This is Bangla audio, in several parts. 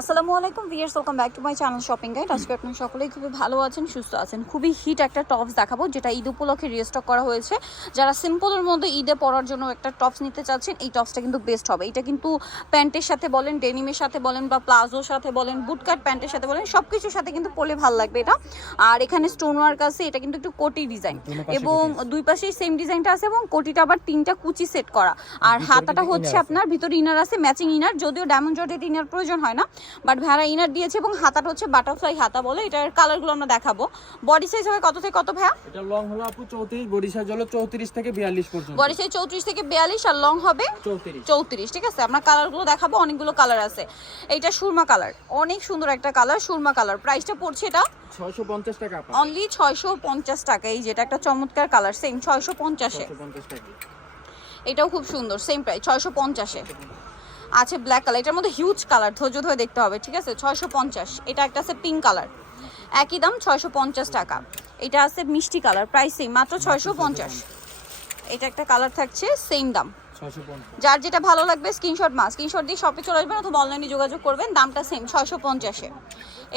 আসসালামু আলাইকুম viewers welcome back to my channel shopping guide আজকে আপনারা সকলেই খুবই ভালো আছেন সুস্থ আছেন। খুবই হিট একটা টপস দেখাবো যেটা ঈদ উপলক্ষে রিস্টক করা হয়েছে। যারা সিম্পলের মধ্যে ঈদে পরার জন্য একটা টপস নিতে চাচ্ছেন এই টপসটা কিন্তু বেস্ট হবে। এটা কিন্তু প্যান্টের সাথে বলেন ডেনিমের সাথে বলেন বা প্লাজোর সাথে বলেন বুটকাট প্যান্টের সাথে বলেন সব কিছুর সাথে কিন্তু পরলে ভালো লাগবে এটা। আর এখানে স্টোন ওয়ার্ক আছে এটা কিন্তু একটু কোটি ডিজাইন এবং দুই পাশেই সেম ডিজাইনটা আছে এবং কোটিটা আবার তিনটা কুচি সেট করা। আর হাতাটা হচ্ছে আপনার ভিতরে ইনার আছে ম্যাচিং ইনার যদিও ডায়মন্ড জটেড ইনার প্রয়োজন হয় না। বাট ভেড়া ইনার দিয়েছে এবং হাতাটা হচ্ছে বাটারফ্লাই হাতা বলে এটার কালারগুলো আমরা দেখাবো। বডি সাইজ হবে কত থেকে কত ভ্যা এটা লং হলো আপু চৌত্রিশ বডি সাইজ হলো চৌত্রিশ থেকে বিয়াল্লিশ পর্যন্ত। বডি সাইজ চৌত্রিশ থেকে বিয়াল্লিশ আর লং হবে চৌত্রিশ। চৌত্রিশ ঠিক আছে? আমরা কালারগুলো দেখাবো অনেকগুলো কালার আছে। এইটা সুরমা কালার অনেক সুন্দর একটা কালার সুরমা কালার প্রাইসটা পড়ছে এটা? ছয়শো পঞ্চাশ টাকা আপা। অনলি ছয়শো পঞ্চাশ টাকা এই যেটা একটা চমৎকার কালার সেম ছয়শো পঞ্চাশে। ছয়শো পঞ্চাশ টাকা। এটাও খুব সুন্দর সেম প্রাইস ছয়শো পঞ্চাশে। আছে ব্ল্যাক কালার এটার মধ্যে হিউজ কালার ধৈর্য ধরে দেখতে হবে ঠিক আছে? ছয়শো পঞ্চাশ এটা একটা আছে পিঙ্ক কালার একই দাম ছয়শো পঞ্চাশ টাকা। এটা আছে মিষ্টি কালার প্রাইস সেম মাত্র ছয়শো পঞ্চাশ। এটা একটা কালার থাকছে সেম দাম। যার যেটা ভালো লাগবে স্ক্রিনশট মা স্ক্রিনশট দিয়ে শপে চলে আসবেন অথবা অনলাইনে যোগাযোগ করবেন দামটা সেম ছয়শো পঞ্চাশে।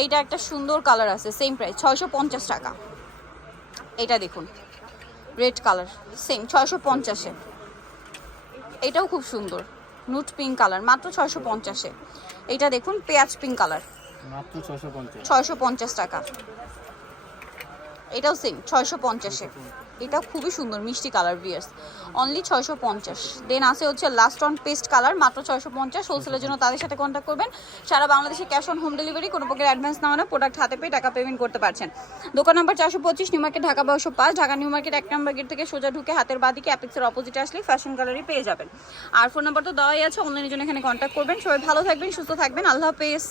এইটা একটা সুন্দর কালার আছে সেম প্রাইস ছয়শো পঞ্চাশ টাকা। এটা দেখুন রেড কালার সেম ছয়শো পঞ্চাশে। এটাও খুব সুন্দর। নুট পিঙ্ক কালার মাত্র ছয়শো পঞ্চাশে। এটা দেখুন পেঁয়াজ পিঙ্ক কালার। ছয়শো পঞ্চাশ টাকা। এটাও সেম ছয়শো পঞ্চাশে। এটা খুবই সুন্দর মিষ্টি কালার বিয়ার্স অনলি ছয়শো পঞ্চাশ। দেন আছে হচ্ছে লাস্ট অন পেস্ট কালার মাত্র ছয়শো পঞ্চাশ। হোলসেলের জন্য তাদের সাথে কন্ট্যাক্ট করবেন। সারা বাংলাদেশে ক্যাশ অন হোম ডেলিভারি কোনো প্রকার অ্যাডভান্স না মানে প্রোডাক্ট হাতে পেয়ে টাকা পেমেন্ট করতে পারছেন। দোকান নাম্বার চারশো পঁচিশ নিউ মার্কেট ঢাকা বারোশো পাঁচ। ঢাকা নিউ মার্কেট এক নম্বর গেট থেকে সোজা ঢুকে হাতের বাদিকে অ্যাপেক্সের অপোজিটে আসলে ফ্যাশন গ্যালারি পেয়ে যাবেন। আর ফোন নাম্বার তো দেওয়াই আছে অনলাইনের জন্য এখানে কন্ট্যাক্ট করবেন। সবাই ভালো থাকবেন সুস্থ থাকবেন। আল্লাহ হাফেজ।